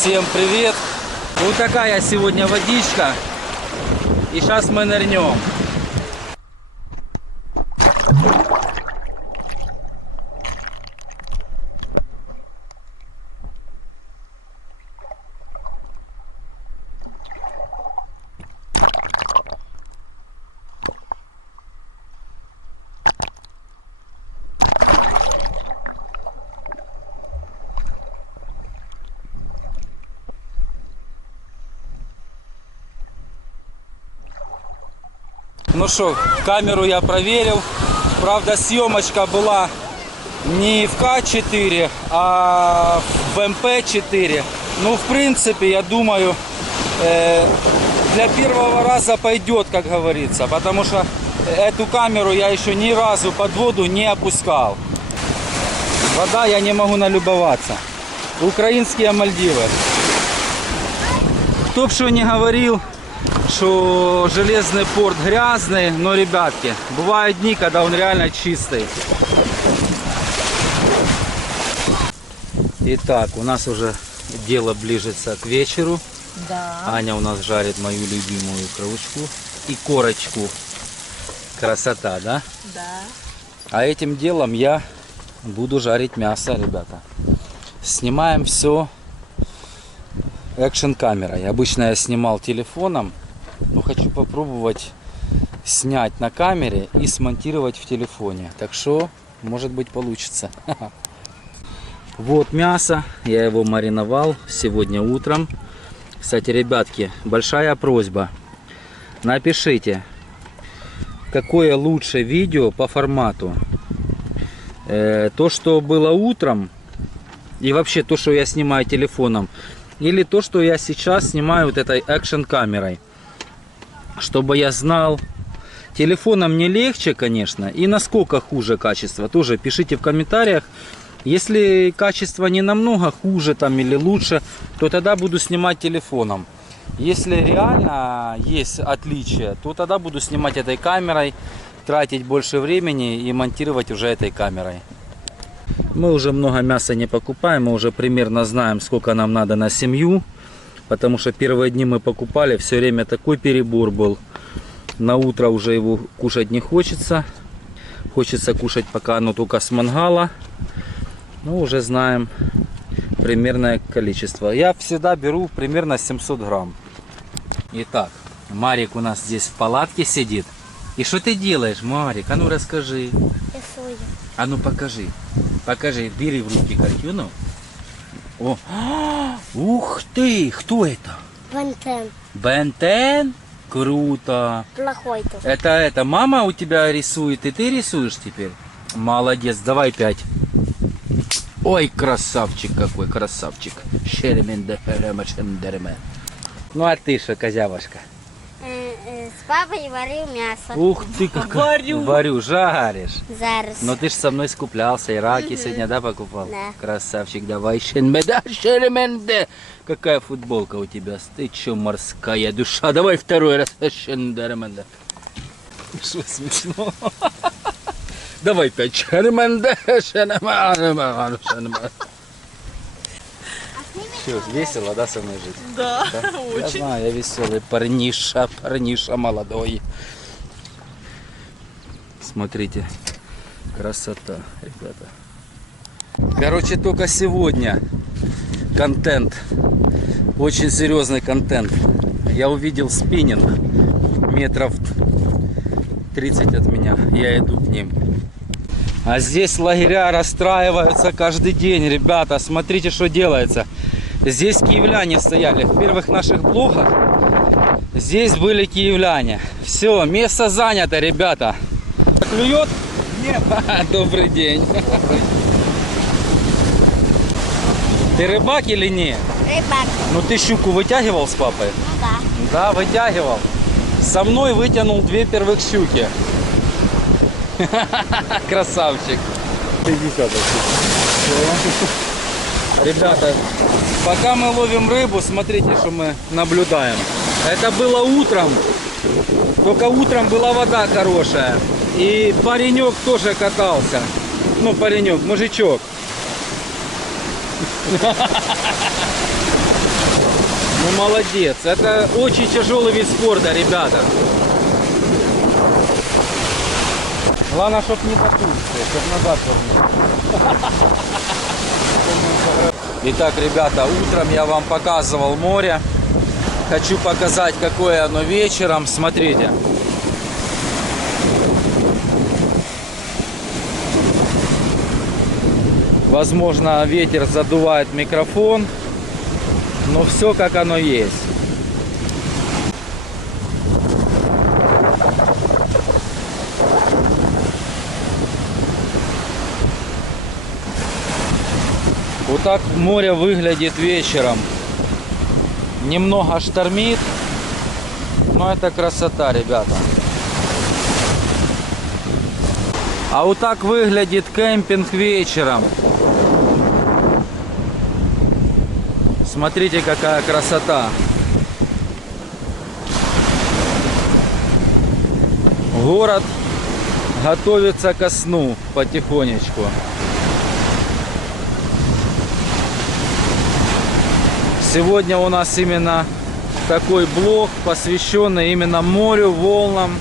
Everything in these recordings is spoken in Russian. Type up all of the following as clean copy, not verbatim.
Всем привет! Вот такая сегодня водичка. И сейчас мы нырнем. Ну что, камеру я проверил. Правда, съемочка была не в К4, а в МП4. Ну, в принципе, я думаю, для первого раза пойдет, как говорится. Потому что эту камеру я еще ни разу под воду не опускал. Вода, я не могу налюбоваться. Украинские Мальдивы. Кто бы что ни говорил, что железный порт грязный, но, ребятки, бывают дни, когда он реально чистый. Итак, у нас уже дело ближется к вечеру. Да. Аня у нас жарит мою любимую икрушку и корочку. Красота, да? Да. А этим делом я буду жарить мясо, ребята. Снимаем все экшн камерой. Обычно я снимал телефоном, но хочу попробовать снять на камере и смонтировать в телефоне. Так что, может быть, получится. Вот мясо, я его мариновал сегодня утром. Кстати, ребятки, большая просьба. Напишите, какое лучше видео по формату. То, что было утром, и вообще то, что я снимаю телефоном, или то, что я сейчас снимаю вот этой экшн камерой. Чтобы я знал, телефоном не легче, конечно, и насколько хуже качество, тоже пишите в комментариях. Если качество не намного хуже там или лучше, то тогда буду снимать телефоном. Если реально есть отличия, то тогда буду снимать этой камерой, тратить больше времени и монтировать уже этой камерой. Мы уже много мяса не покупаем, мы уже примерно знаем, сколько нам надо на семью. Потому что первые дни мы покупали, все время такой перебор был. На утро уже его кушать не хочется. Хочется кушать, пока оно только с мангала. Ну, уже знаем примерное количество. Я всегда беру примерно 700 грамм. Итак, Марик у нас здесь в палатке сидит. И что ты делаешь, Марик? А ну расскажи. Рисую. А ну покажи. Покажи, бери в руки картину. О, ух ты, кто это? Бентен. Бентен? Круто. Плохой тут. Это мама у тебя рисует, и ты рисуешь теперь? Молодец, давай 5. Ой, красавчик какой, красавчик. Ну а ты что, козявушка? С папой варил мясо. Ух ты, как варю, жаришь. Зараз. Но ты ж со мной скуплялся, и раки сегодня, да, покупал? Да. Красавчик, давай. Какая футболка у тебя? Ты чё, морская душа? Давай второй раз. Что смешно? Давай 5. Что, весело, да, со мной жить? Да, Да? Я очень. знаю, я веселый парниша молодой. Смотрите, красота, ребята. Короче, только сегодня контент, очень серьезный контент. Я увидел спиннинг метров 30 от меня, я иду к ним. А здесь лагеря расстраиваются каждый день, ребята, смотрите, что делается. Здесь киевляне стояли в первых наших блогах. Здесь были киевляне. Все, место занято, ребята. Клюет? Нет. Добрый день. Ты рыбак или не? Рыбак. Ну ты щуку вытягивал с папой? Ну да. Да, вытягивал. Со мной вытянул 2 первых щуки. Красавчик. Ребята, пока мы ловим рыбу, смотрите, что мы наблюдаем. Это было утром. Только утром была вода хорошая. И паренек тоже катался. Ну, паренек, мужичок. Ну молодец. Это очень тяжелый вид спорта, ребята. Главное, чтоб не допустить, чтоб назад вернуть. Итак, ребята, утром я вам показывал море. Хочу показать, какое оно вечером. Смотрите. Возможно, ветер задувает микрофон, но все как оно есть. Вот так море выглядит вечером. Немного штормит, но это красота, ребята. А вот так выглядит кемпинг вечером. Смотрите, какая красота. Город готовится ко сну потихонечку. Сегодня у нас именно такой блог, посвященный именно морю, волнам.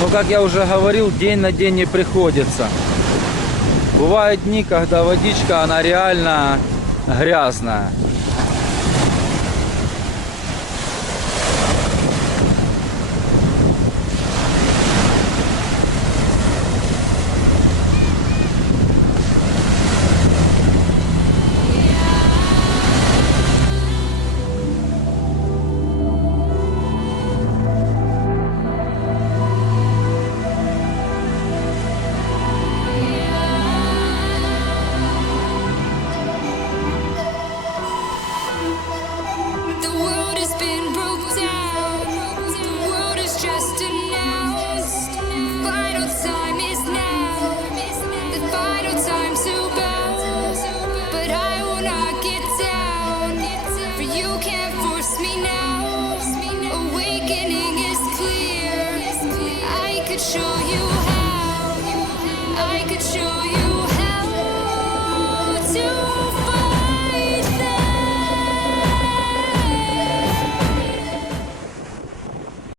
Но, как я уже говорил, день на день не приходится. Бывают дни, когда водичка, она реально грязная.